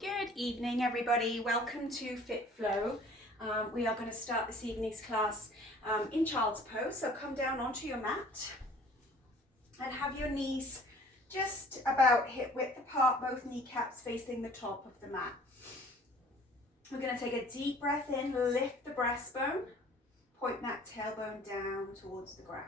Good evening, everybody. Welcome to Fit Flow. We are going to start this evening's class in child's pose. So come down onto your mat and have your knees just about hip width apart, both kneecaps facing the top of the mat. We're going to take a deep breath in, lift the breastbone, point that tailbone down towards the ground.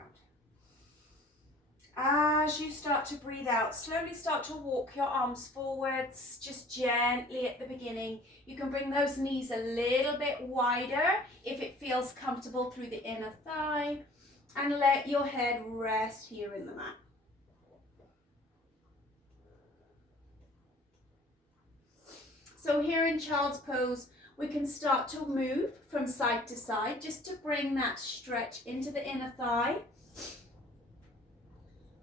As you start to breathe out, slowly start to walk your arms forwards, just gently at the beginning. You can bring those knees a little bit wider if it feels comfortable through the inner thigh, and let your head rest here in the mat. So here in child's pose, we can start to move from side to side just to bring that stretch into the inner thigh.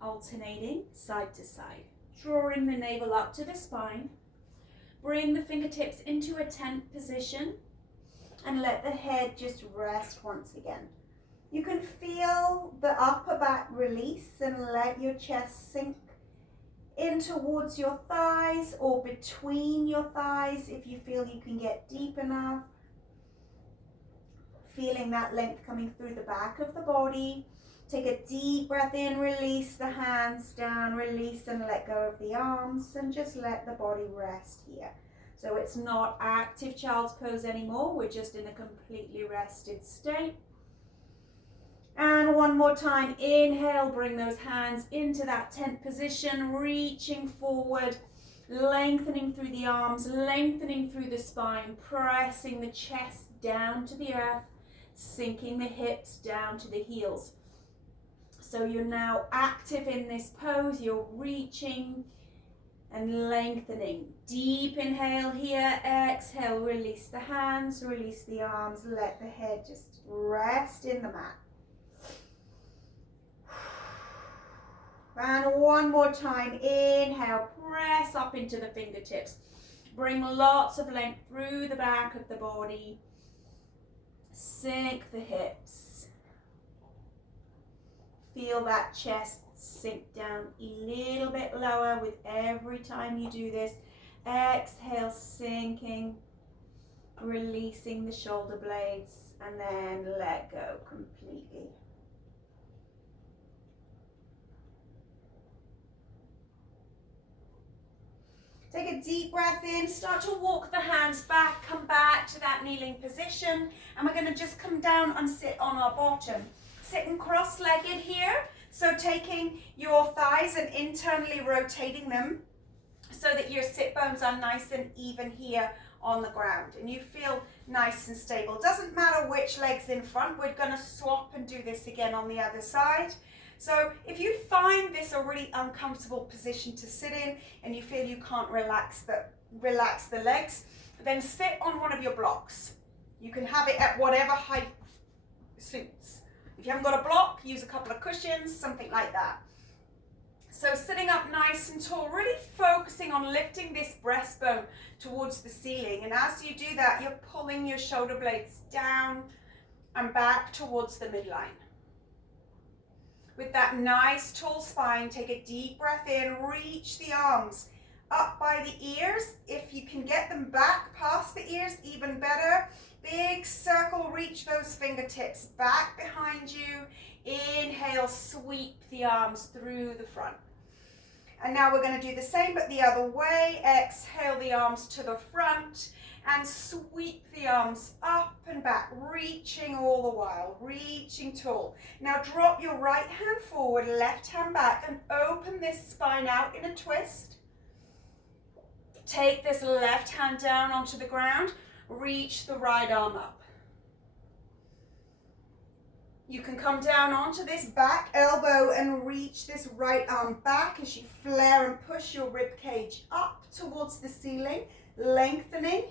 Alternating side to side, drawing the navel up to the spine. Bring the fingertips into a tent position and let the head just rest once again. You can feel the upper back release and let your chest sink in towards your thighs or between your thighs if you feel you can get deep enough. Feeling that length coming through the back of the body. Take a deep breath in, release the hands down, release and let go of the arms, and just let the body rest here. So it's not active child's pose anymore, we're just in a completely rested state. And one more time, inhale, bring those hands into that tent position, reaching forward, lengthening through the arms, lengthening through the spine, pressing the chest down to the earth, sinking the hips down to the heels. So you're now active in this pose, you're reaching and lengthening. Deep inhale here, exhale, release the hands, release the arms, let the head just rest in the mat. And one more time, inhale, press up into the fingertips. Bring lots of length through the back of the body. Sink the hips. Feel that chest sink down a little bit lower with every time you do this. Exhale, sinking, releasing the shoulder blades, and then let go completely. Take a deep breath in, start to walk the hands back, come back to that kneeling position, and we're going to just come down and sit on our bottom. Sitting cross-legged here, so taking your thighs and internally rotating them so that your sit bones are nice and even here on the ground and you feel nice and stable. Doesn't matter which leg's in front, we're going to swap and do this again on the other side. So if you find this a really uncomfortable position to sit in and you feel you can't relax the legs, then sit on one of your blocks. You can have it at whatever height suits. If you haven't got a block, use a couple of cushions, something like that. So sitting up nice and tall, really focusing on lifting this breastbone towards the ceiling. And as you do that, you're pulling your shoulder blades down and back towards the midline. With that nice tall spine, take a deep breath in, reach the arms up by the ears. If you can get them back past the ears, even better. Big circle, reach those fingertips back behind you. Inhale, sweep the arms through the front. And now we're going to do the same but the other way. Exhale the arms to the front and sweep the arms up and back, reaching all the while, reaching tall. Now drop your right hand forward, left hand back, and open this spine out in a twist. Take this left hand down onto the ground. Reach the right arm up. You can come down onto this back elbow and reach this right arm back as you flare and push your rib cage up towards the ceiling, lengthening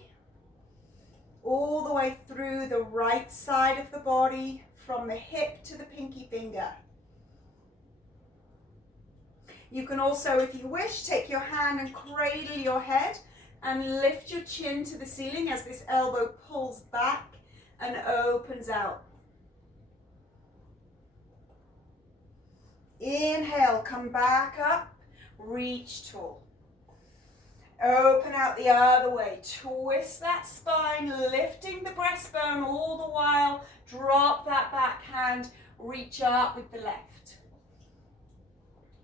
all the way through the right side of the body from the hip to the pinky finger. You can also, if you wish, take your hand and cradle your head and lift your chin to the ceiling as this elbow pulls back and opens out. Inhale, come back up, reach tall. Open out the other way. Twist that spine, lifting the breastbone all the while. Drop that back hand, reach up with the left.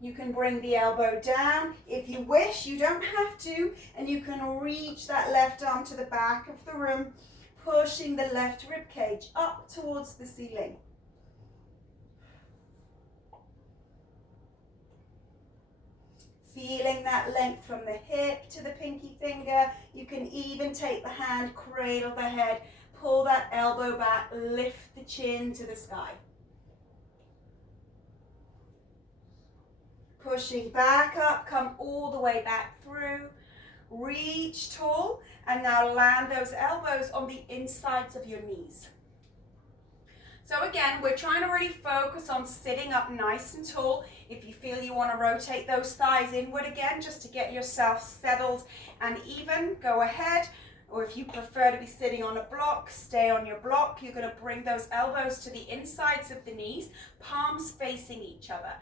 You can bring the elbow down if you wish, you don't have to, and you can reach that left arm to the back of the room, pushing the left rib cage up towards the ceiling. Feeling that length from the hip to the pinky finger. You can even take the hand, cradle the head, pull that elbow back, lift the chin to the sky. Pushing back up, come all the way back through. Reach tall, and now land those elbows on the insides of your knees. So again, we're trying to really focus on sitting up nice and tall. If you feel you want to rotate those thighs inward again, just to get yourself settled and even, go ahead. Or if you prefer to be sitting on a block, stay on your block. You're going to bring those elbows to the insides of the knees, palms facing each other.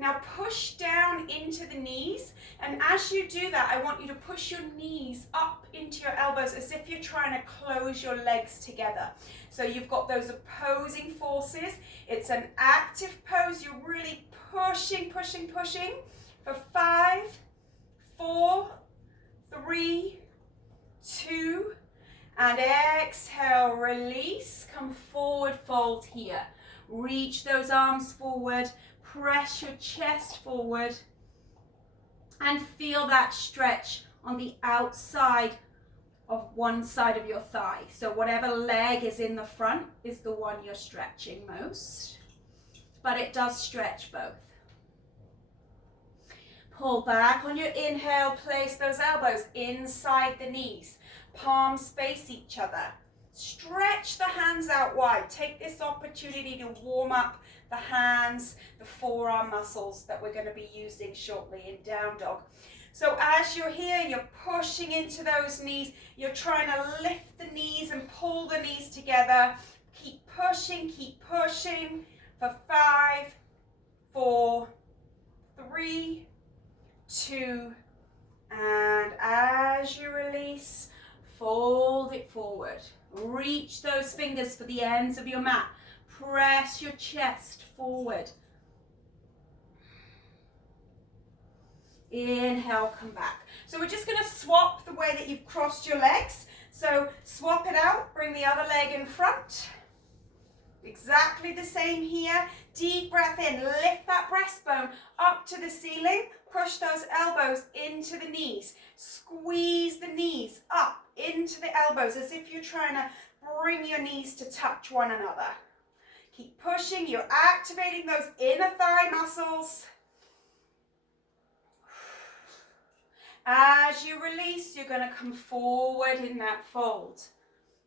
Now push down into the knees, and as you do that, I want you to push your knees up into your elbows as if you're trying to close your legs together. So you've got those opposing forces. It's an active pose. You're really pushing, pushing, pushing for 5, 4, 3, 2, and exhale, release, come forward fold here. Reach those arms forward. Press your chest forward and feel that stretch on the outside of one side of your thigh. So whatever leg is in the front is the one you're stretching most, but it does stretch both. Pull back on your inhale, place those elbows inside the knees, palms face each other. Stretch the hands out wide. Take this opportunity to warm up the hands, the forearm muscles that we're going to be using shortly in down dog. So as you're here, you're pushing into those knees. You're trying to lift the knees and pull the knees together. Keep pushing for 5, 4, 3, 2, and as you release, fold it forward. Reach those fingers for the ends of your mat. Press your chest forward. Inhale, come back. So we're just going to swap the way that you've crossed your legs. So swap it out, bring the other leg in front. Exactly the same here. Deep breath in, lift that breastbone up to the ceiling. Push those elbows into the knees. Squeeze the knees up into the elbows as if you're trying to bring your knees to touch one another. Keep pushing, you're activating those inner thigh muscles. As you release, you're going to come forward in that fold.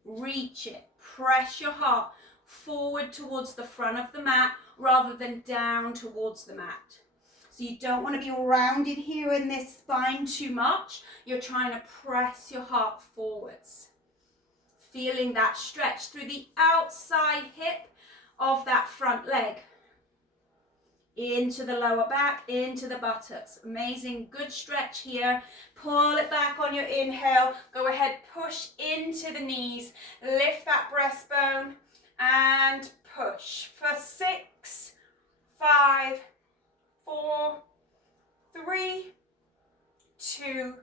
Reach it, press your heart forward towards the front of the mat rather than down towards the mat. So you don't want to be rounded here in this spine too much. You're trying to press your heart forwards. Feeling that stretch through the outside hip of that front leg. Into the lower back, into the buttocks. Amazing, good stretch here. Pull it back on your inhale. Go ahead, push into the knees. Lift that breastbone and push for 6, 5, 4, 3, 2,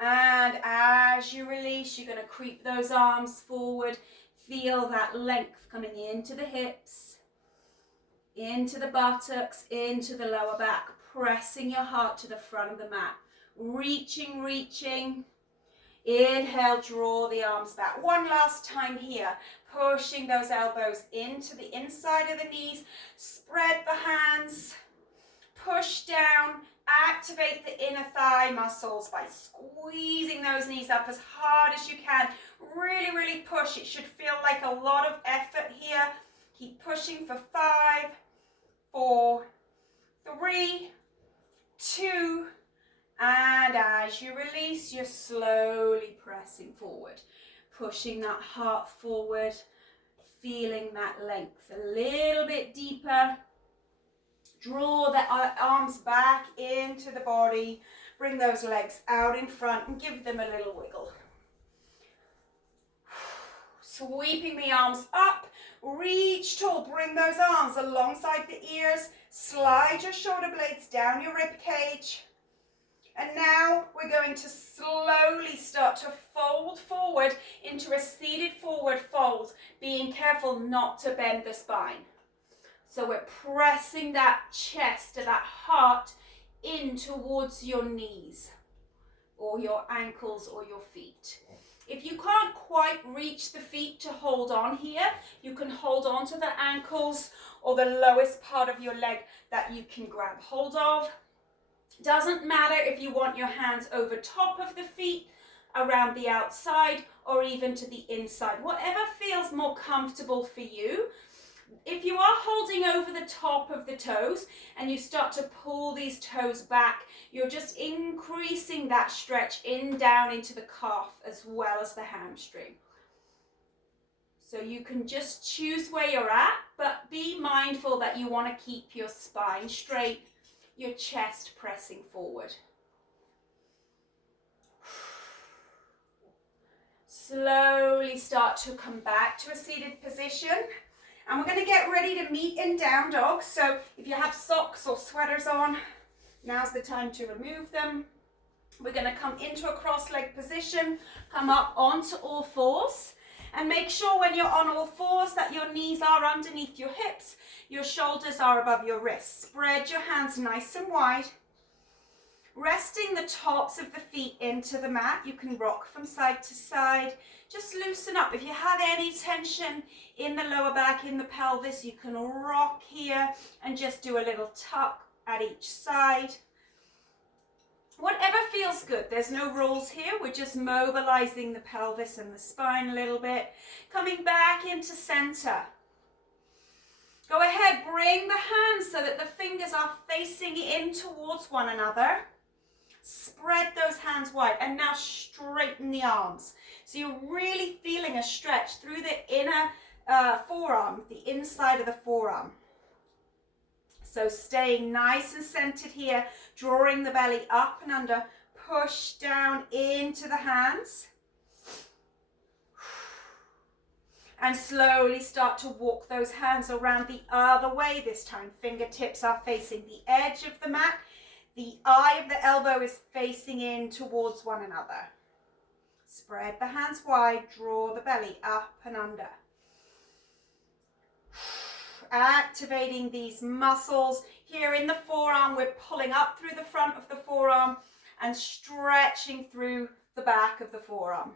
and as you release, you're going to creep those arms forward. Feel that length coming into the hips, into the buttocks, into the lower back, pressing your heart to the front of the mat. Reaching, reaching. Inhale, draw the arms back. One last time here. Pushing those elbows into the inside of the knees. Spread the hands. Push down. Activate the inner thigh muscles by squeezing those knees up as hard as you can. Really, really push. It should feel like a lot of effort here. Keep pushing for 5, 4, 3, 2, and as you release, you're slowly pressing forward. Pushing that heart forward, feeling that length a little bit deeper. Draw the arms back into the body. Bring those legs out in front and give them a little wiggle. Sweeping the arms up, reach tall, bring those arms alongside the ears, slide your shoulder blades down your rib cage. And now we're going to slowly start to fold forward into a seated forward fold, being careful not to bend the spine. So we're pressing that chest or that heart in towards your knees or your ankles or your feet. If you can't quite reach the feet to hold on here, you can hold on to the ankles or the lowest part of your leg that you can grab hold of. Doesn't matter if you want your hands over top of the feet, around the outside, or even to the inside. Whatever feels more comfortable for you. If you are holding over the top of the toes and you start to pull these toes back, you're just increasing that stretch down into the calf as well as the hamstring. So you can just choose where you're at, but be mindful that you want to keep your spine straight, your chest pressing forward. Slowly start to come back to a seated position. And we're going to get ready to meet in down dog. So if you have socks or sweaters on, now's the time to remove them. We're going to come into a cross-leg position, come up onto all fours, and make sure when you're on all fours that your knees are underneath your hips, your shoulders are above your wrists. Spread your hands nice and wide. Resting the tops of the feet into the mat. You can rock from side to side. Just loosen up. If you have any tension in the lower back, in the pelvis, you can rock here and just do a little tuck at each side. Whatever feels good. There's no rules here. We're just mobilizing the pelvis and the spine a little bit. Coming back into center. Go ahead, bring the hands so that the fingers are facing in towards one another. Spread those hands wide and now straighten the arms. So you're really feeling a stretch through the inner forearm, the inside of the forearm. So staying nice and centered here, drawing the belly up and under, push down into the hands. And slowly start to walk those hands around the other way this time. Fingertips are facing the edge of the mat. The eye of the elbow is facing in towards one another. Spread the hands wide, draw the belly up and under. Activating these muscles. Here in the forearm, we're pulling up through the front of the forearm and stretching through the back of the forearm.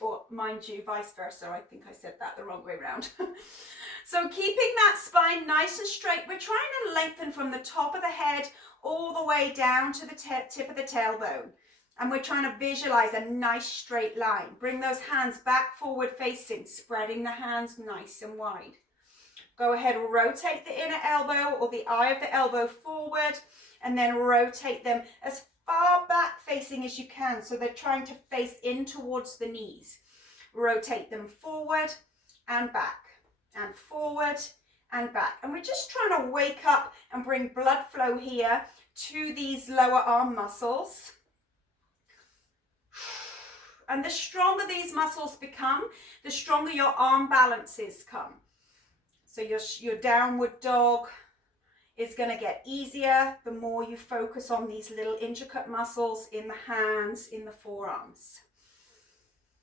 Or mind you, vice versa. I think I said that the wrong way around. So keeping that spine nice and straight, we're trying to lengthen from the top of the head all the way down to the tip of the tailbone. And we're trying to visualize a nice straight line. Bring those hands back forward facing, spreading the hands nice and wide. Go ahead, rotate the inner elbow or the eye of the elbow forward, and then rotate them as far back facing as you can. So they're trying to face in towards the knees. Rotate them forward and back, and forward and back. And we're just trying to wake up and bring blood flow here to these lower arm muscles. And the stronger these muscles become, the stronger your arm balances come. So your downward dog is going to get easier the more you focus on these little intricate muscles in the hands, in the forearms.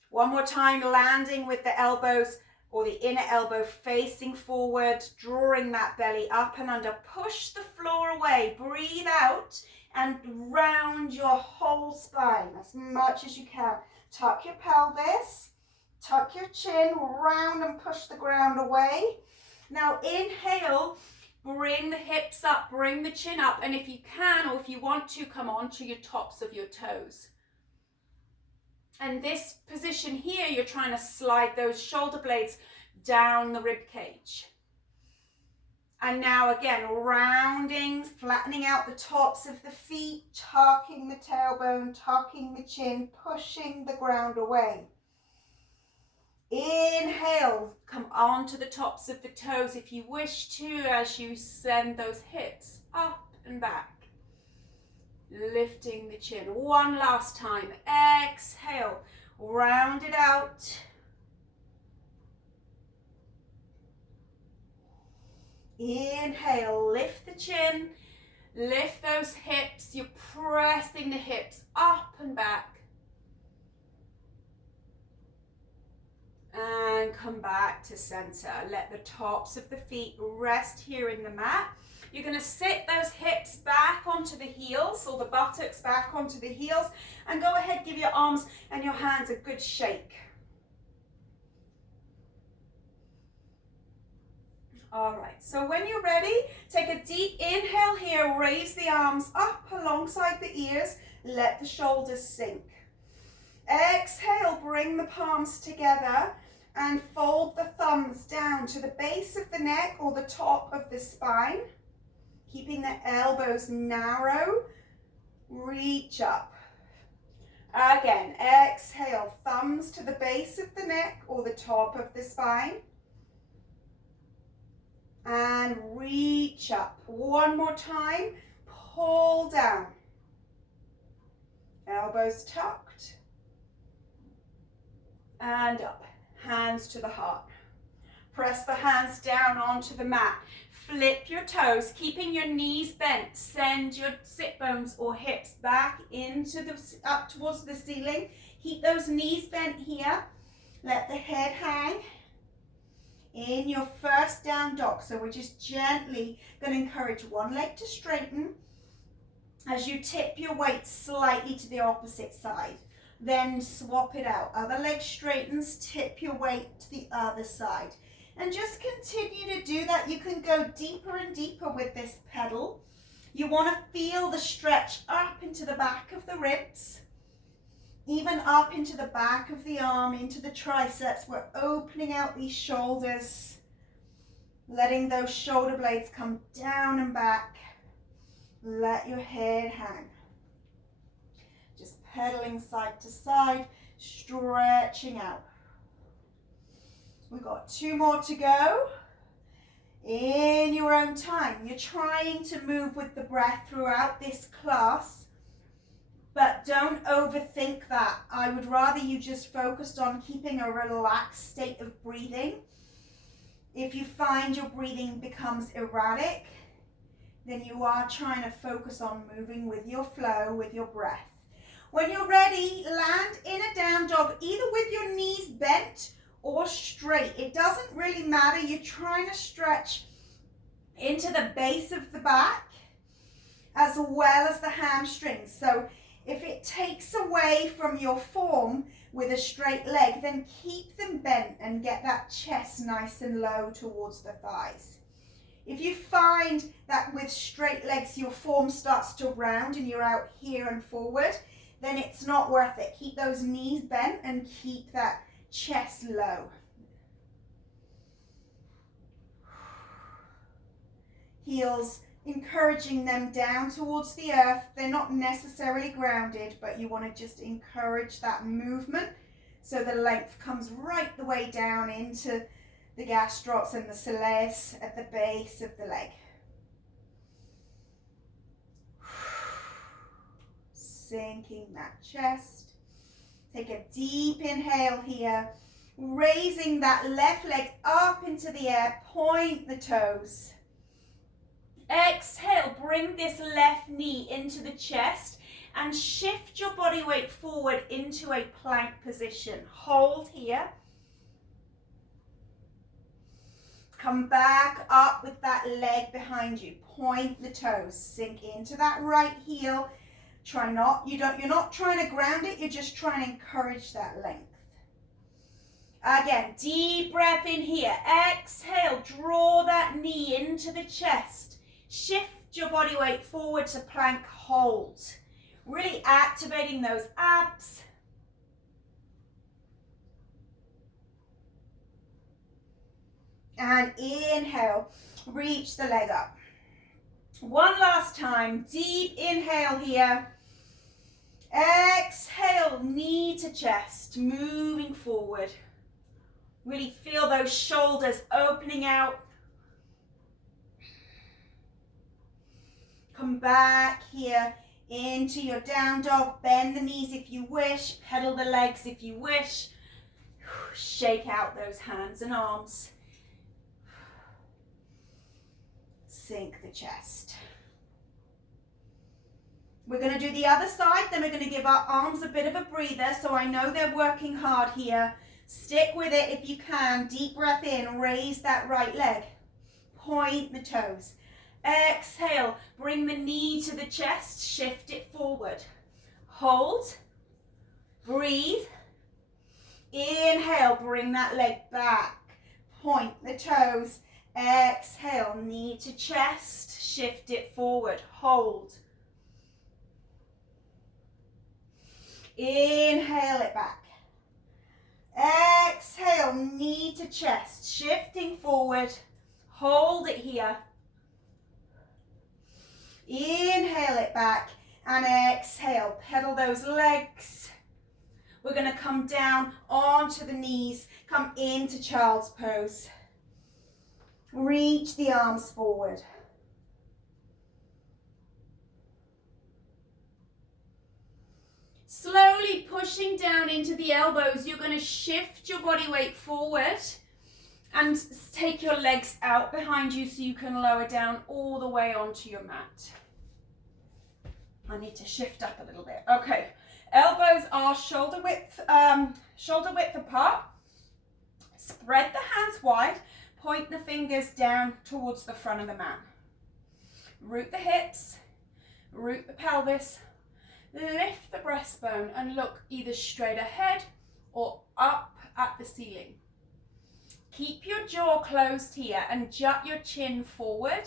One more time, landing with the elbows or the inner elbow facing forward, drawing that belly up and under. Push the floor away, breathe out and round your whole spine as much as you can. Tuck your pelvis, tuck your chin, round and push the ground away. Now inhale, bring the hips up, bring the chin up, and if you can or if you want to, come on to your tops of your toes. And this position here, you're trying to slide those shoulder blades down the rib cage. And now again, rounding, flattening out the tops of the feet, tucking the tailbone, tucking the chin, pushing the ground away. Inhale, come on to the tops of the toes if you wish to, as you send those hips up and back. Lifting the chin. One last time. Exhale. Round it out. Inhale. Lift the chin. Lift those hips. You're pressing the hips up and back. And come back to center. Let the tops of the feet rest here in the mat. You're going to sit those hips back onto the heels, or the buttocks back onto the heels, and go ahead, give your arms and your hands a good shake. All right, so when you're ready, take a deep inhale here, raise the arms up alongside the ears, let the shoulders sink. Exhale, bring the palms together and fold the thumbs down to the base of the neck or the top of the spine. Keeping the elbows narrow, reach up. Again, exhale, thumbs to the base of the neck or the top of the spine. And reach up. One more time, pull down. Elbows tucked. And up, hands to the heart. Press the hands down onto the mat. Flip your toes, keeping your knees bent. Send your sit bones or hips back into up towards the ceiling. Keep those knees bent here. Let the head hang. In your first down dog, so we're just gently going to encourage one leg to straighten as you tip your weight slightly to the opposite side. Then swap it out. Other leg straightens, tip your weight to the other side. And just continue to do that. You can go deeper and deeper with this pedal. You want to feel the stretch up into the back of the ribs, even up into the back of the arm, into the triceps. We're opening out these shoulders, letting those shoulder blades come down and back. Let your head hang. Just pedaling side to side, stretching out. We've got 2 more to go. In your own time, you're trying to move with the breath throughout this class, but don't overthink that. I would rather you just focused on keeping a relaxed state of breathing. If you find your breathing becomes erratic, then you are trying to focus on moving with your flow, with your breath. When you're ready, land in a down dog, either with your knees bent or straight. It doesn't really matter. You're trying to stretch into the base of the back as well as the hamstrings. So if it takes away from your form with a straight leg, then keep them bent and get that chest nice and low towards the thighs. If you find that with straight legs your form starts to round and you're out here and forward, then it's not worth it. Keep those knees bent and keep that chest low. Heels, encouraging them down towards the earth. They're not necessarily grounded, but you want to just encourage that movement so the length comes right the way down into the gastrocs and the soleus at the base of the leg. Sinking that chest. Take a deep inhale here, raising that left leg up into the air, point the toes. Exhale, bring this left knee into the chest and shift your body weight forward into a plank position. Hold here. Come back up with that leg behind you. Point the toes, sink into that right heel. You're not trying to ground it, you're just trying to encourage that length. Again, deep breath in here. Exhale, draw that knee into the chest. Shift your body weight forward to plank hold. Really activating those abs. And inhale, reach the leg up. One last time, deep inhale here. Exhale, knee to chest, moving forward. Really feel those shoulders opening out. Come back here into your down dog. Bend the knees if you wish, pedal the legs if you wish. Shake out those hands and arms. Sink the chest. We're going to do the other side, then we're going to give our arms a bit of a breather, so I know they're working hard here. Stick with it if you can. Deep breath in, raise that right leg. Point the toes. Exhale, bring the knee to the chest, shift it forward. Hold, breathe. Inhale, bring that leg back. Point the toes. Exhale, knee to chest, shift it forward. Hold. Inhale it back. Exhale, knee to chest, shifting forward. Hold it here. Inhale it back and exhale. Pedal those legs. We're going to come down onto the knees, come into child's pose. Reach the arms forward. Slowly pushing down into the elbows, you're going to shift your body weight forward and take your legs out behind you so you can lower down all the way onto your mat. I need to shift up a little bit. Okay, elbows are shoulder width apart. Spread the hands wide, point the fingers down towards the front of the mat. Root the hips, root the pelvis. Lift the breastbone and look either straight ahead or up at the ceiling. Keep your jaw closed here and jut your chin forward.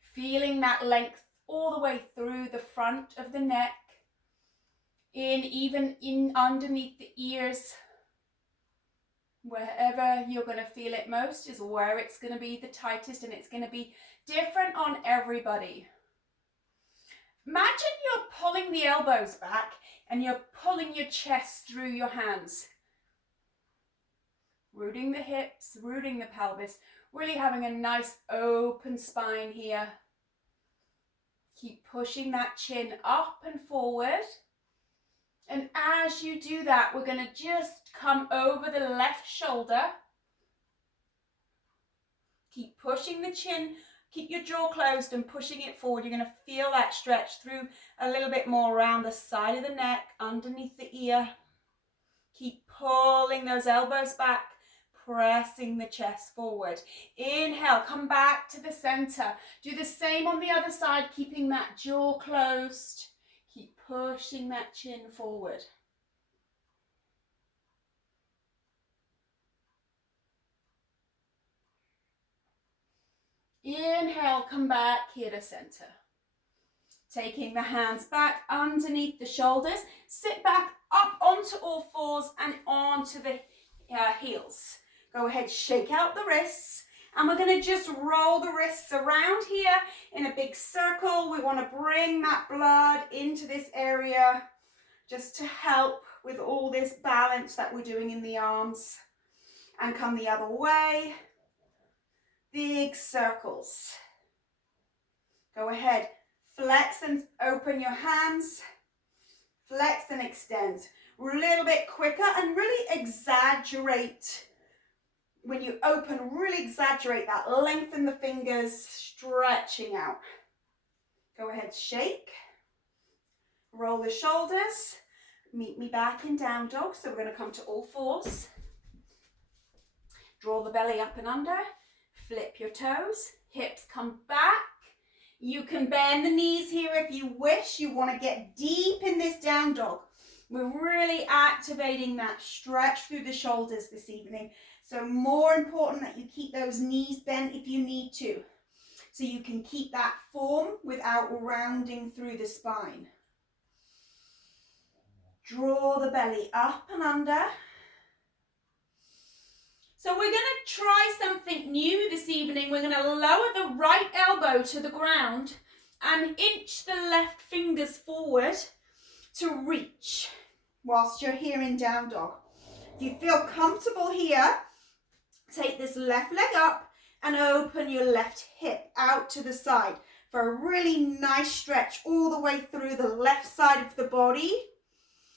Feeling that length all the way through the front of the neck, even in underneath the ears. Wherever you're going to feel it most is where it's going to be the tightest, and it's going to be different on everybody. Imagine you're pulling the elbows back and you're pulling your chest through your hands. Rooting the hips, rooting the pelvis, really having a nice open spine here. Keep pushing that chin up and forward. And as you do that, we're going to just come over the left shoulder. Keep pushing the chin, keep your jaw closed and pushing it forward. You're going to feel that stretch through a little bit more around the side of the neck, underneath the ear. Keep pulling those elbows back, pressing the chest forward. Inhale, come back to the center. Do the same on the other side, keeping that jaw closed. Keep pushing that chin forward. Inhale, come back here to center. Taking the hands back underneath the shoulders. Sit back up onto all fours and onto the heels. Go ahead, shake out the wrists. And we're going to just roll the wrists around here in a big circle. We want to bring that blood into this area just to help with all this balance that we're doing in the arms. And come the other way. Big circles. Go ahead, flex and open your hands. Flex and extend. A little bit quicker and really exaggerate. When you open, really exaggerate that. Lengthen the fingers, stretching out. Go ahead, shake. Roll the shoulders. Meet me back in down dog. So we're going to come to all fours. Draw the belly up and under. Flip your toes. Hips come back. You can bend the knees here if you wish. You want to get deep in this down dog. We're really activating that stretch through the shoulders this evening. So more important that you keep those knees bent if you need to. So you can keep that form without rounding through the spine. Draw the belly up and under. So we're going to try something new this evening. We're going to lower the right elbow to the ground and inch the left fingers forward to reach whilst you're here in down dog. If you feel comfortable here, take this left leg up and open your left hip out to the side for a really nice stretch all the way through the left side of the body.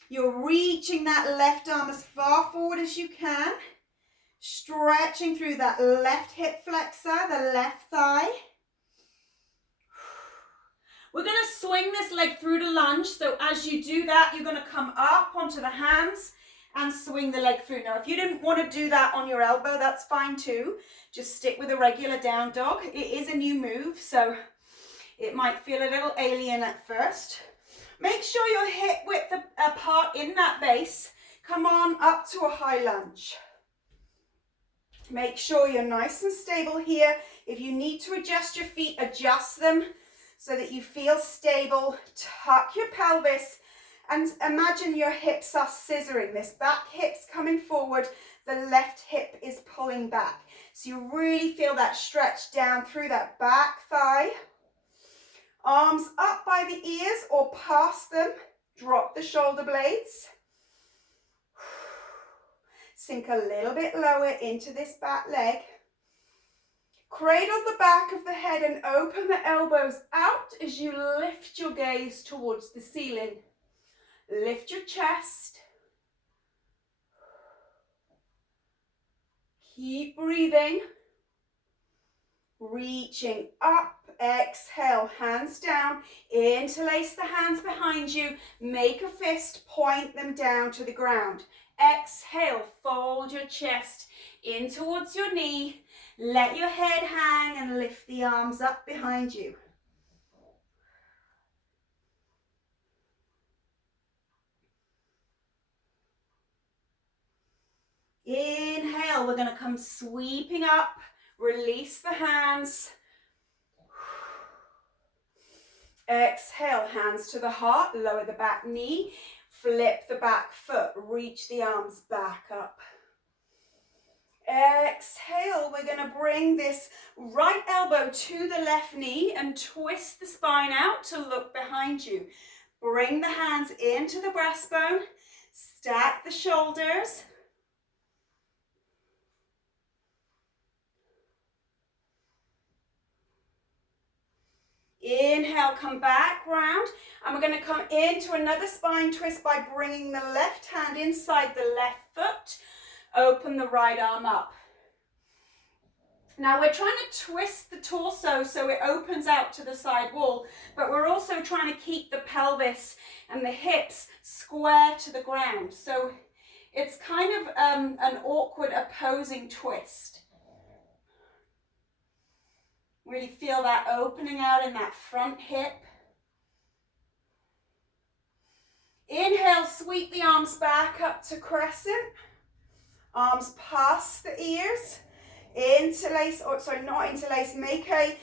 You're reaching that left arm as far forward as you can, stretching through that left hip flexor, the left thigh. We're going to swing this leg through to lunge. So as you do that, you're going to come up onto the hands and swing the leg through. Now, if you didn't want to do that on your elbow, that's fine too. Just stick with a regular down dog. It is a new move, so it might feel a little alien at first. Make sure your hip width apart in that base. Come on up to a high lunge. Make sure you're nice and stable here. If you need to adjust your feet, adjust them so that you feel stable. Tuck your pelvis and imagine your hips are scissoring. This back hip's coming forward, the left hip is pulling back. So you really feel that stretch down through that back thigh. Arms up by the ears or past them. Drop the shoulder blades. Sink a little bit lower into this back leg. Cradle the back of the head and open the elbows out as you lift your gaze towards the ceiling. Lift your chest. Keep breathing. Reaching up. Exhale, hands down. Interlace the hands behind you. Make a fist, point them down to the ground. Exhale, fold your chest in towards your knee. Let your head hang and lift the arms up behind you. Inhale, we're going to come sweeping up. Release the hands. Exhale, hands to the heart, lower the back knee. Flip the back foot, reach the arms back up. Exhale, we're going to bring this right elbow to the left knee and twist the spine out to look behind you. Bring the hands into the breastbone, stack the shoulders. Inhale, come back round, and we're going to come into another spine twist by bringing the left hand inside the left foot. Open the right arm up. Now we're trying to twist the torso so it opens out to the side wall, but we're also trying to keep the pelvis and the hips square to the ground. So it's kind of an awkward opposing twist. Really feel that opening out in that front hip. Inhale, sweep the arms back up to crescent. Arms past the ears. Interlace, or sorry, not interlace, make a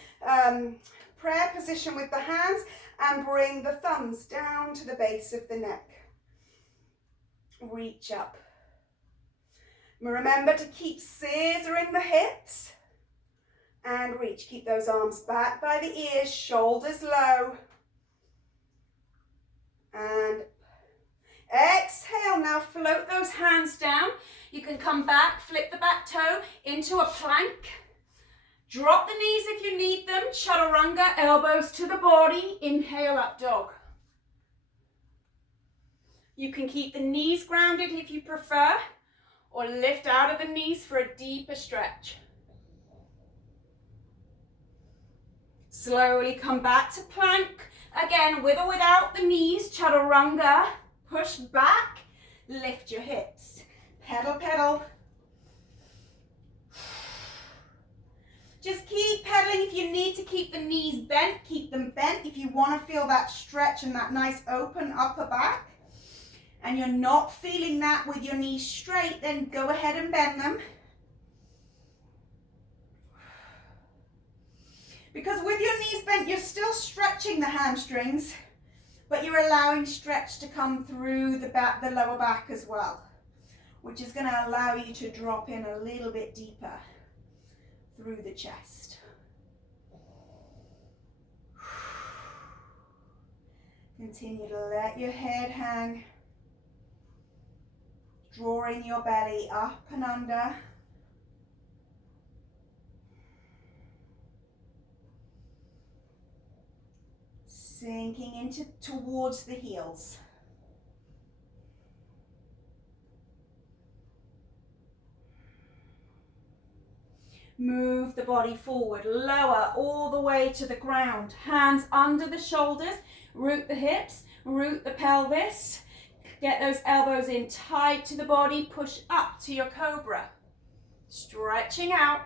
prayer position with the hands and bring the thumbs down to the base of the neck. Reach up. Remember to keep scissoring the hips. And reach. Keep those arms back by the ears, shoulders low. And exhale. Now float those hands down. You can come back, flip the back toe into a plank. Drop the knees if you need them. Chaturanga, elbows to the body. Inhale, up dog. You can keep the knees grounded if you prefer, or lift out of the knees for a deeper stretch. Slowly come back to plank. Again, with or without the knees, chaturanga. Push back, lift your hips. Pedal, pedal. Just keep pedaling. If you need to keep the knees bent, keep them bent. If you want to feel that stretch and that nice open upper back, and you're not feeling that with your knees straight, then go ahead and bend them. Because with your knees bent, you're still stretching the hamstrings, but you're allowing stretch to come through the back, the lower back as well, which is going to allow you to drop in a little bit deeper through the chest. Continue to let your head hang, drawing your belly up and under. Sinking into towards the heels. Move the body forward, lower all the way to the ground. Hands under the shoulders, root the hips, root the pelvis. Get those elbows in tight to the body, push up to your cobra. Stretching out.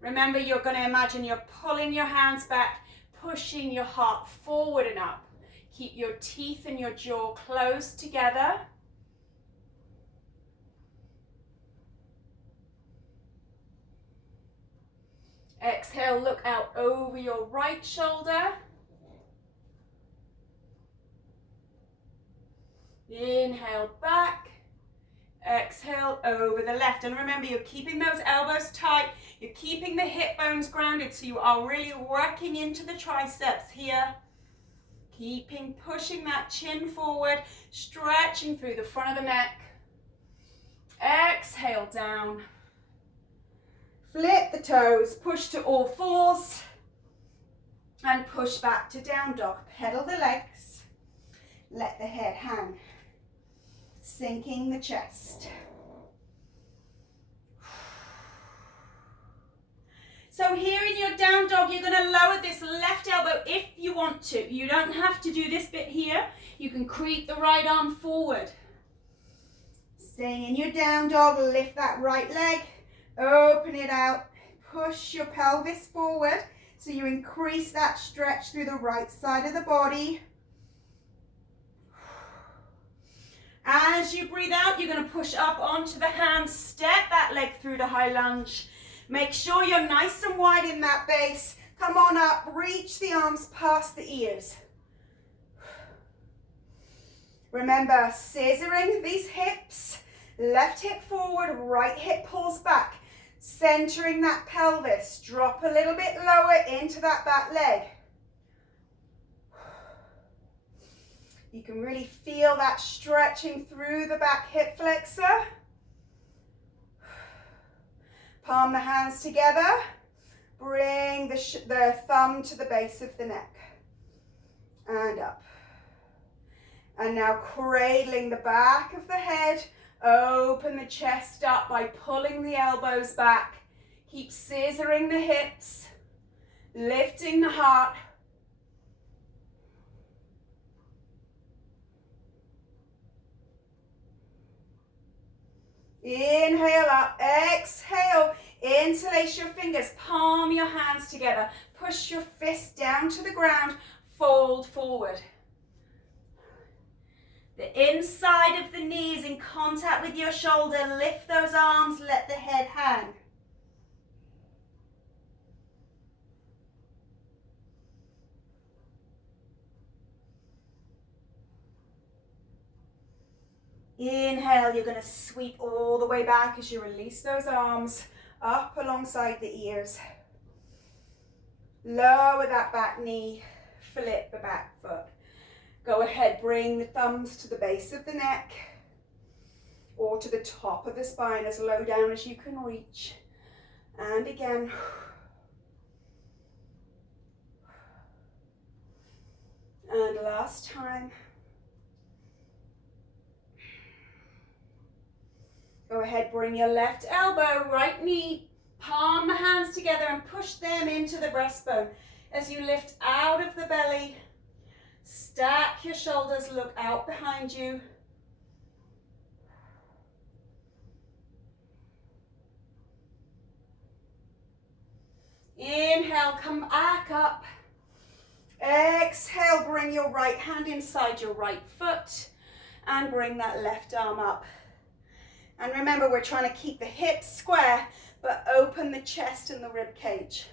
Remember, you're going to imagine you're pulling your hands back, pushing your heart forward and up. Keep your teeth and your jaw close together. Exhale, look out over your right shoulder. Inhale back. Exhale over the left. And remember, you're keeping those elbows tight. You're keeping the hip bones grounded, so you are really working into the triceps here. Pushing that chin forward, stretching through the front of the neck. Exhale down. Flip the toes, push to all fours, and push back to down dog. Pedal the legs, let the head hang, sinking the chest. So here in your down dog, you're going to lower this left elbow if you want to. You don't have to do this bit here. You can creep the right arm forward. Staying in your down dog, lift that right leg. Open it out, push your pelvis forward so you increase that stretch through the right side of the body. As you breathe out, you're going to push up onto the hands, step that leg through the high lunge. Make sure you're nice and wide in that base. Come on up, reach the arms past the ears. Remember, scissoring these hips, left hip forward, right hip pulls back. Centering that pelvis, drop a little bit lower into that back leg. You can really feel that stretching through the back hip flexor. Palm the hands together. Bring the thumb to the base of the neck. And up. And now cradling the back of the head. Open the chest up by pulling the elbows back. Keep scissoring the hips, lifting the heart. Inhale up, exhale, interlace your fingers, palm your hands together, push your fist down to the ground, fold forward. The inside of the knees in contact with your shoulder. Lift those arms, let the head hang. Inhale, you're going to sweep all the way back as you release those arms up alongside the ears. Lower that back knee, flip the back foot. Go ahead, bring the thumbs to the base of the neck or to the top of the spine as low down as you can reach. And again. And last time. Go ahead, bring your left elbow, right knee, palm the hands together and push them into the breastbone. As you lift out of the belly, stack your shoulders, look out behind you. Inhale, come back up. Exhale, bring your right hand inside your right foot and bring that left arm up. And remember, we're trying to keep the hips square, but open the chest and the rib cage.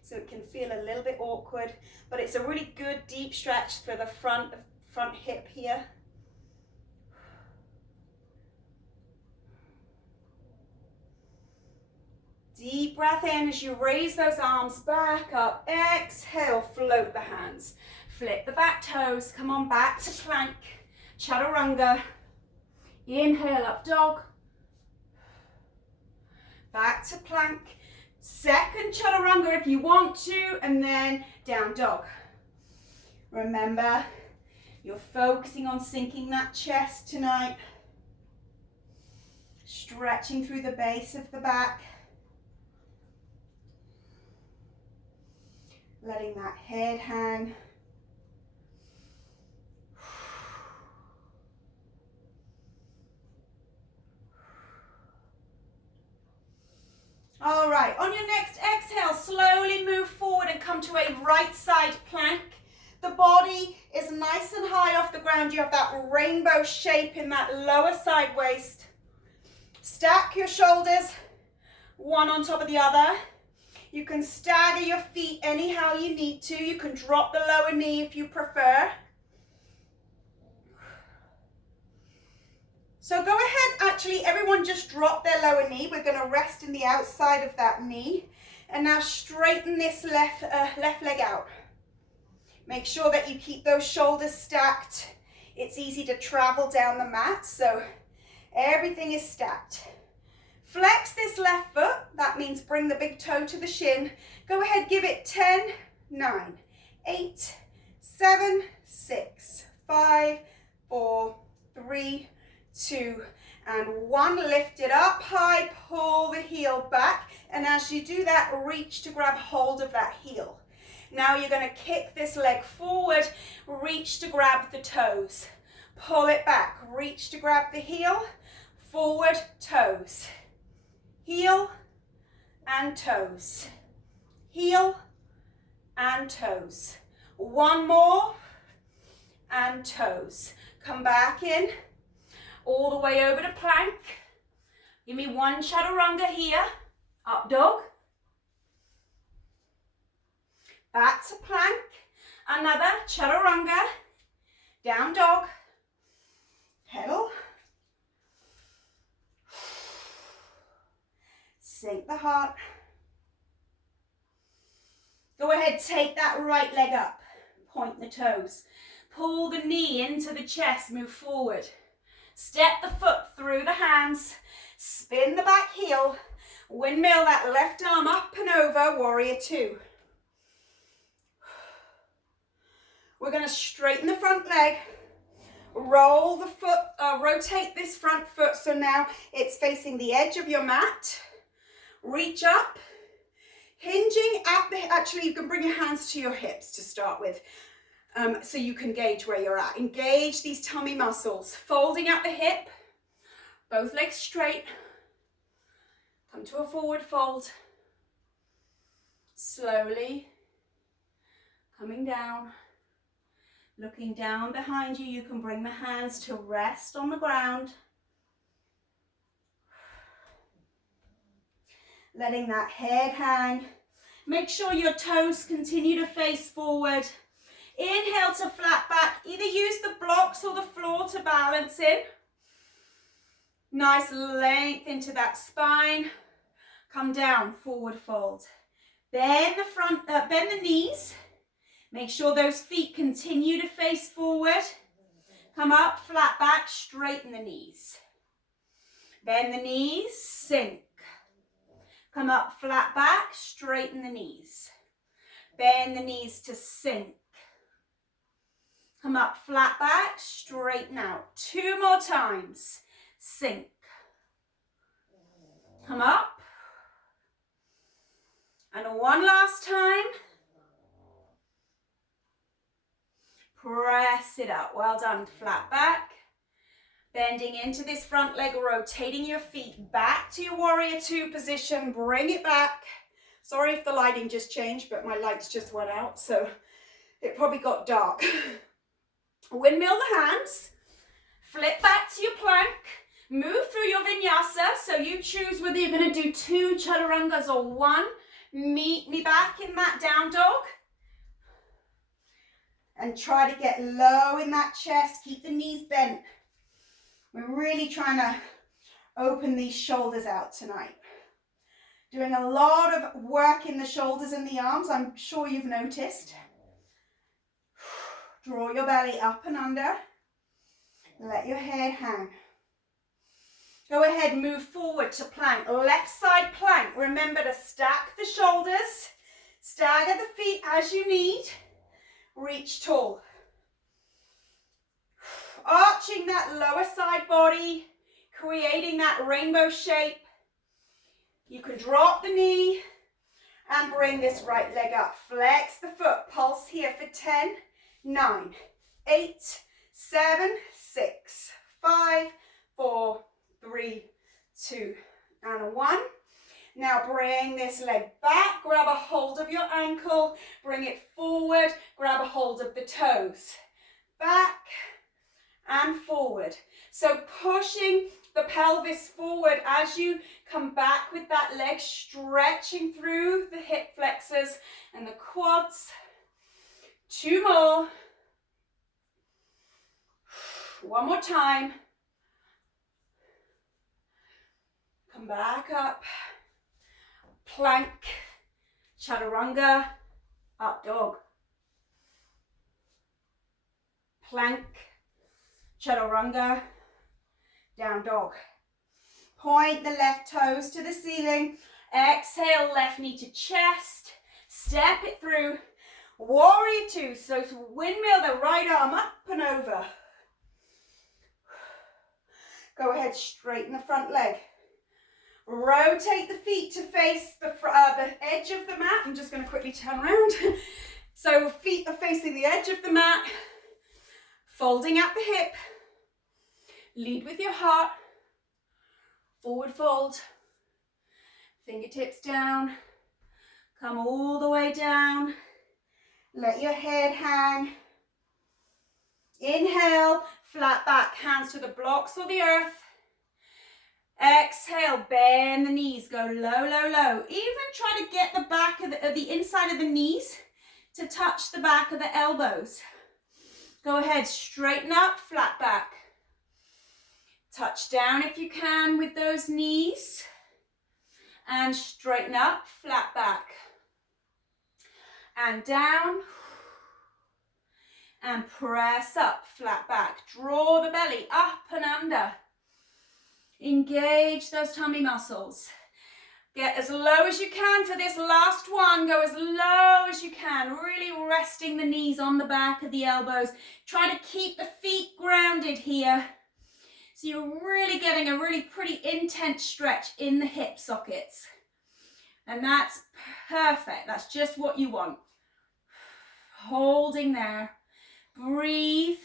So it can feel a little bit awkward, but it's a really good deep stretch for the front hip here. Deep breath in as you raise those arms back up. Exhale, float the hands. Flip the back toes. Come on back to plank. Chaturanga. Inhale, up dog. Back to plank. Second chaturanga if you want to, and then down dog. Remember, you're focusing on sinking that chest tonight. Stretching through the base of the back. Letting that head hang. All right, on your next exhale, slowly move forward and come to a right side plank. The body is nice and high off the ground. You have that rainbow shape in that lower side waist. Stack your shoulders, one on top of the other. You can stagger your feet anyhow you need to. You can drop the lower knee if you prefer. So go ahead, actually, everyone just drop their lower knee. We're going to rest in the outside of that knee. And now straighten this left leg out. Make sure that you keep those shoulders stacked. It's easy to travel down the mat, so everything is stacked. Flex this left foot. That means bring the big toe to the shin. Go ahead, give it 10, 9, 8, 7, 6, 5, 4, 3, 2, and 1. Lift it up high, pull the heel back, and as you do that, reach to grab hold of that heel. Now you're going to kick this leg forward, reach to grab the toes, pull it back, reach to grab the heel, forward, toes, heel and toes, heel and toes. One more, and toes. Come back in, all the way over to plank. Give me one chaturanga here, up dog. Back to plank, another chaturanga, down dog, pedal, sink the heart. Go ahead, take that right leg up, point the toes, pull the knee into the chest, move forward. Step the foot through the hands, spin the back heel, windmill that left arm up and over, warrior two. We're going to straighten the front leg, roll the foot, rotate this front foot so now it's facing the edge of your mat. Reach up, hinging at the, actually you can bring your hands to your hips to start with, so you can gauge where you're at. Engage these tummy muscles, folding at the hip, both legs straight, come to a forward fold, slowly coming down. Looking down behind you, you can bring the hands to rest on the ground. Letting that head hang. Make sure your toes continue to face forward. Inhale to flat back. Either use the blocks or the floor to balance in. Nice length into that spine. Come down, forward fold. Bend the knees. Make sure those feet continue to face forward. Come up, flat back, straighten the knees. Bend the knees, sink. Come up, flat back, straighten the knees. Bend the knees to sink. Come up, flat back, straighten out. 2 more times. Sink. Come up. And 1 last time. Press it up. Well done. Flat back. Bending into this front leg, rotating your feet back to your warrior two position. Bring it back. Sorry if the lighting just changed, but my lights just went out, so it probably got dark. Windmill the hands. Flip back to your plank. Move through your vinyasa. So you choose whether you're going to do 2 chaturangas or 1. Meet me back in that down dog. And try to get low in that chest. Keep the knees bent. We're really trying to open these shoulders out tonight. Doing a lot of work in the shoulders and the arms, I'm sure you've noticed. Draw your belly up and under. Let your head hang. Go ahead, move forward to plank. Left side plank. Remember to stack the shoulders, stagger the feet as you need. Reach tall. Arching that lower side body, creating that rainbow shape. You can drop the knee and bring this right leg up. Flex the foot. Pulse here for 10, 9, 8, 7, 6, 5, 4, 3, 2, and 1. Now bring this leg back. Grab a hold of your ankle. Bring it forward. Grab a hold of the toes. Back and forward. So pushing the pelvis forward as you come back with that leg, stretching through the hip flexors and the quads. 2 more. One more time. Come back up. Plank, chaturanga, up dog. Plank, chaturanga, down dog. Point the left toes to the ceiling. Exhale, left knee to chest. Step it through. Warrior 2. So windmill the right arm up and over. Go ahead, straighten the front leg. Rotate the feet to face the edge of the mat. I'm just going to quickly turn around. So feet are facing the edge of the mat. Folding at the hip. Lead with your heart. Forward fold. Fingertips down. Come all the way down. Let your head hang. Inhale, flat back, hands to the blocks or the earth. Exhale, bend the knees, go low, low, low. Even try to get the back of the inside of the knees to touch the back of the elbows. Go ahead, straighten up, flat back. Touch down if you can with those knees. And straighten up, flat back. And down. And press up, flat back. Draw the belly up and under. Engage those tummy muscles. Get as low as you can for this last one. Go as low as you can. Really resting the knees on the back of the elbows. Try to keep the feet grounded here. So you're really getting a really pretty intense stretch in the hip sockets. And that's perfect. That's just what you want. Holding there. Breathe.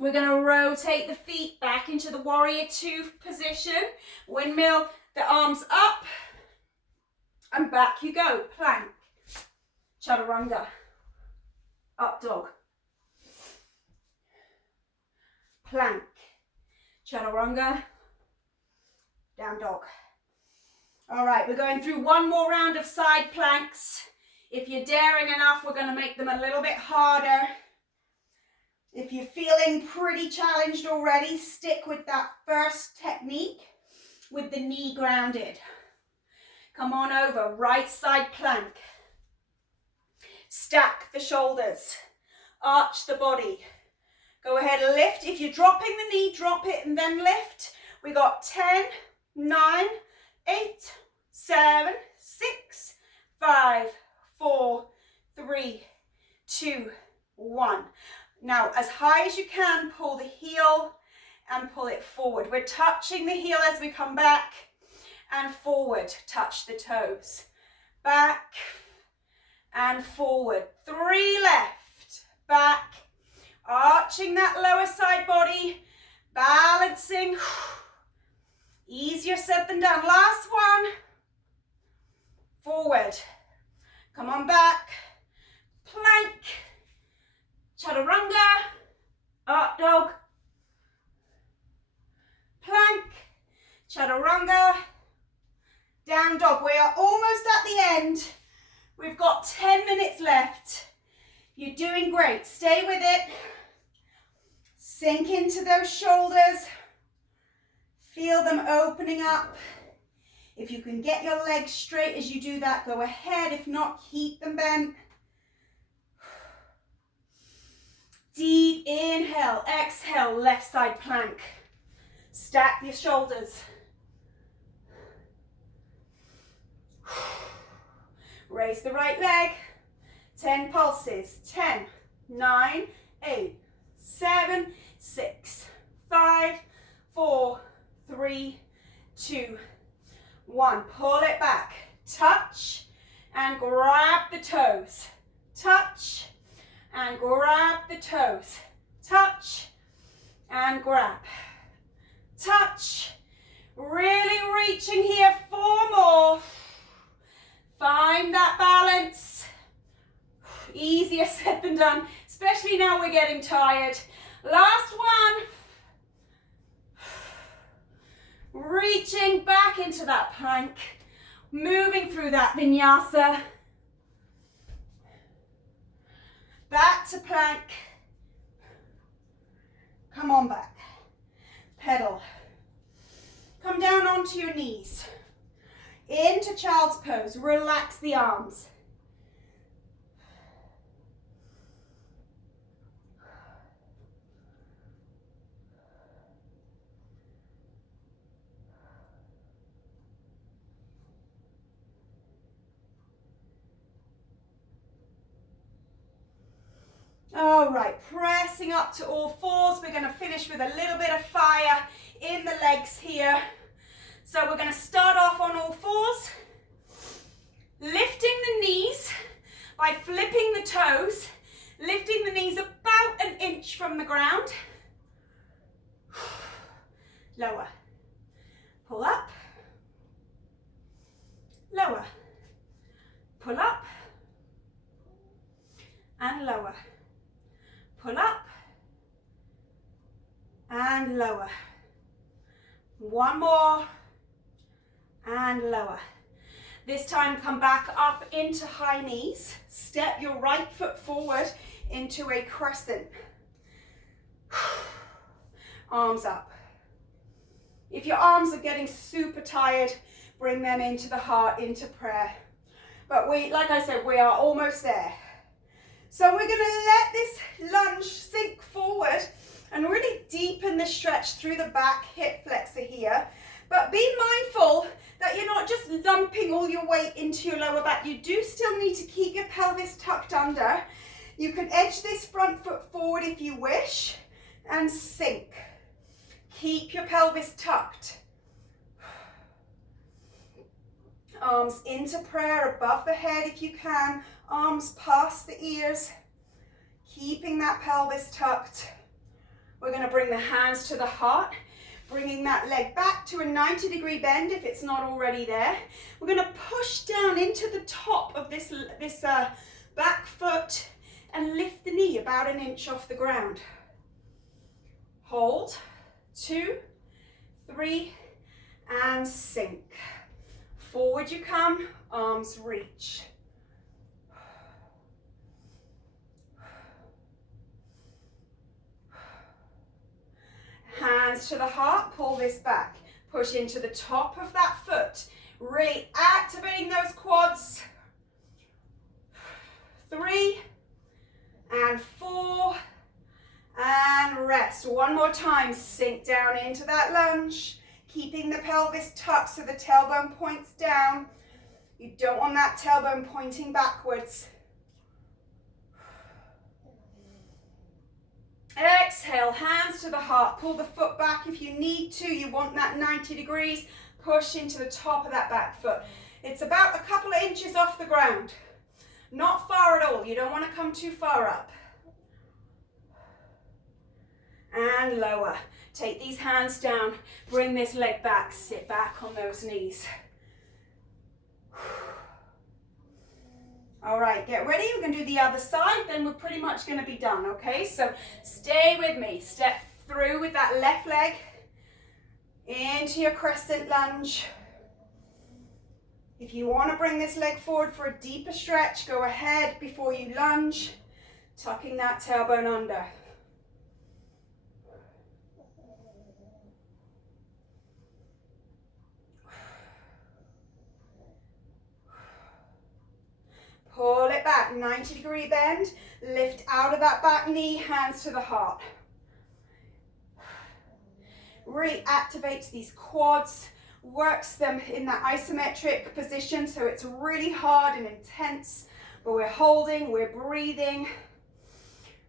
We're going to rotate the feet back into the warrior 2 position. Windmill the arms up. And back you go. Plank. Chaturanga. Up dog. Plank. Chaturanga. Down dog. All right, we're going through one more round of side planks. If you're daring enough, we're going to make them a little bit harder. If you're feeling pretty challenged already, stick with that first technique with the knee grounded. Come on over, right side plank. Stack the shoulders. Arch the body. Go ahead, lift. If you're dropping the knee, drop it and then lift. We got 10, 9, 8, 7, 6, 5, 4, 3, 2, 1. Now, as high as you can, pull the heel and pull it forward. We're touching the heel as we come back and forward. Touch the toes. Back and forward. 3 left. Back. Arching that lower side body. Balancing. Easier said than done. Last one. Forward. Come on back. Plank. Chaturanga, up dog, plank, chaturanga, down dog. We are almost at the end. We've got 10 minutes left. You're doing great. Stay with it. Sink into those shoulders. Feel them opening up. If you can get your legs straight as you do that, go ahead. If not, keep them bent. Deep inhale, exhale, left side plank. Stack your shoulders. Raise the right leg. 10 pulses. 10, 9, 8, 7, 6, 5, 4, 3, 2, 1. Pull it back. Touch and grab the toes. Touch and grab the toes. Touch and grab. Touch. Really reaching here. 4 more. Find that balance. Easier said than done, especially now we're getting tired. Last one. Reaching back into that plank. Moving through that vinyasa. Back to plank. Come on back. Pedal. Come down onto your knees. Into child's pose. Relax the arms. All right, pressing up to all fours. We're going to finish with a little bit of fire in the legs here. So we're going to start off on all fours, lifting the knees by flipping the toes, lifting the knees about an inch from the ground. Lower. Pull up. Lower. Pull up. And lower. Pull up. And lower. One more. And lower. This time come back up into high knees. Step your right foot forward into a crescent. Arms up. If your arms are getting super tired, bring them into the heart, into prayer. But like I said, we are almost there. So we're going to let this lunge sink forward and really deepen the stretch through the back hip flexor here. But be mindful that you're not just dumping all your weight into your lower back. You do still need to keep your pelvis tucked under. You can edge this front foot forward if you wish and sink. Keep your pelvis tucked. Arms into prayer above the head if you can. Arms past the ears. Keeping that pelvis tucked. We're going to bring the hands to the heart. Bringing that leg back to a 90-degree bend if it's not already there. We're going to push down into the top of this back foot and lift the knee about an inch off the ground. Hold. 2, 3, and sink. Forward you come, arms reach. Hands to the heart, pull this back. Push into the top of that foot. Really activating those quads. 3, and 4, and rest. One more time, sink down into that lunge. Keeping the pelvis tucked so the tailbone points down. You don't want that tailbone pointing backwards. Exhale, hands to the heart. Pull the foot back if you need to. You want that 90 degrees. Push into the top of that back foot. It's about a couple of inches off the ground. Not far at all. You don't want to come too far up. And lower. Take these hands down. Bring this leg back. Sit back on those knees. All right, get ready. We're going to do the other side, then we're pretty much going to be done, okay? So stay with me. Step through with that left leg into your crescent lunge. If you want to bring this leg forward for a deeper stretch, go ahead before you lunge, tucking that tailbone under. Pull it back, 90-degree bend. Lift out of that back knee, hands to the heart. Really activates these quads, works them in that isometric position, so it's really hard and intense, but we're holding, we're breathing.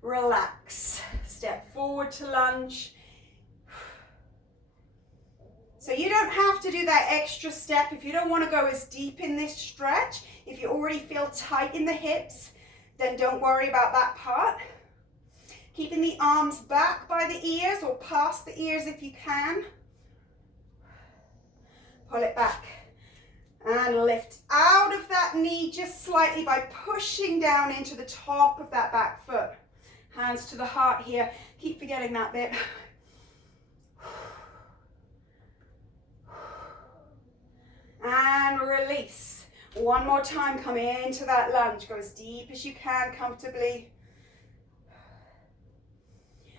Relax. Step forward to lunge. So you don't have to do that extra step if you don't want to go as deep in this stretch. If you already feel tight in the hips, then don't worry about that part. Keeping the arms back by the ears or past the ears if you can. Pull it back and lift out of that knee just slightly by pushing down into the top of that back foot. Hands to the heart here. Keep forgetting that bit. And release. One more time, come into that lunge. Go as deep as you can comfortably.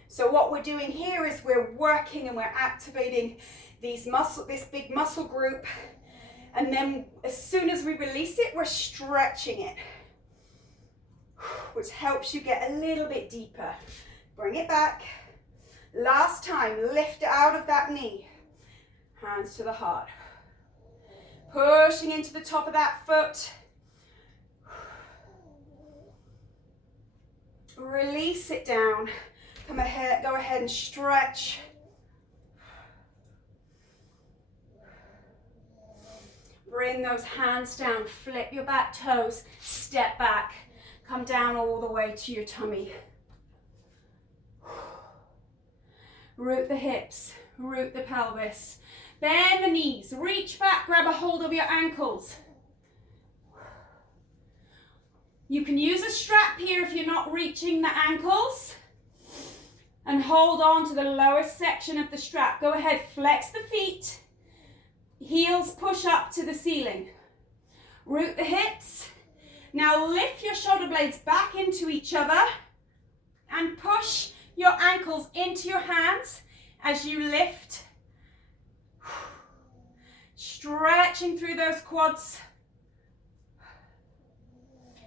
So what we're doing here is we're working and we're activating this big muscle group. And then as soon as we release it, we're stretching it, which helps you get a little bit deeper. Bring it back. Last time, lift out of that knee. Hands to the heart. Pushing into the top of that foot. Release it down. Go ahead and stretch. Bring those hands down. Flip your back toes. Step back. Come down all the way to your tummy. Root the hips. Root the pelvis. Bend the knees, reach back, grab a hold of your ankles. You can use a strap here if you're not reaching the ankles. And hold on to the lowest section of the strap. Go ahead, flex the feet. Heels push up to the ceiling. Root the hips. Now lift your shoulder blades back into each other. And push your ankles into your hands as you lift. Stretching through those quads.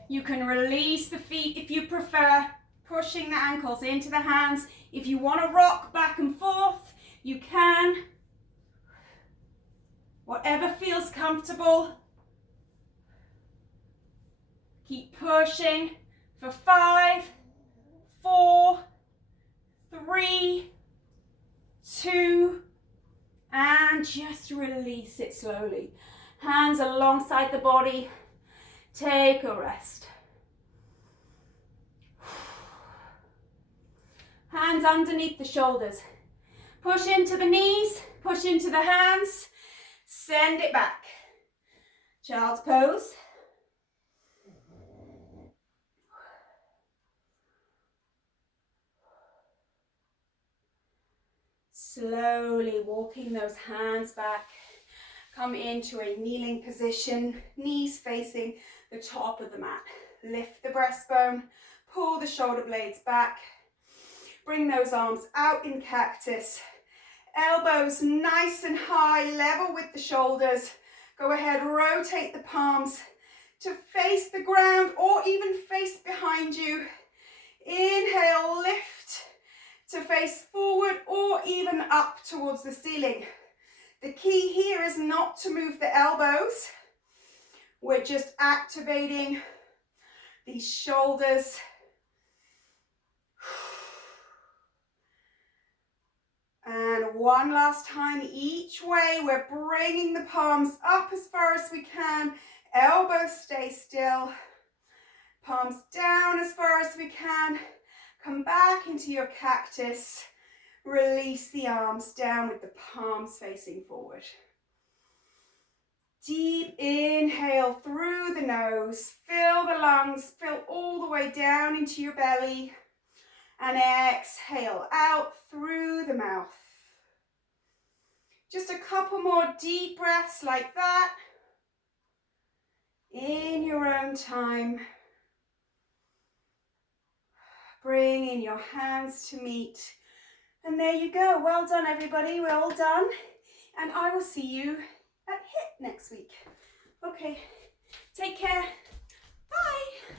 You can release the feet if you prefer, pushing the ankles into the hands. If you want to rock back and forth, you can. Whatever feels comfortable. Keep pushing for 5, 4, 3, 2, and just release it slowly. Hands alongside the body. Take a rest. Hands underneath the shoulders. Push into the knees, push into the hands. Send it back. Child's pose. Slowly walking those hands back. Come into a kneeling position, knees facing the top of the mat. Lift the breastbone, pull the shoulder blades back. Bring those arms out in cactus. Elbows nice and high, level with the shoulders. Go ahead, rotate the palms to face the ground or even face behind you. Inhale, lift to face forward or even up towards the ceiling. The key here is not to move the elbows. We're just activating these shoulders. And one last time each way. We're bringing the palms up as far as we can. Elbows stay still. Palms down as far as we can. Come back into your cactus. Release the arms down with the palms facing forward. Deep inhale through the nose. Fill the lungs. Fill all the way down into your belly. And exhale out through the mouth. Just a couple more deep breaths like that. In your own time. Bring in your hands to meet. And there you go. Well done, everybody. We're all done. And I will see you at HIIT next week. Okay. Take care. Bye.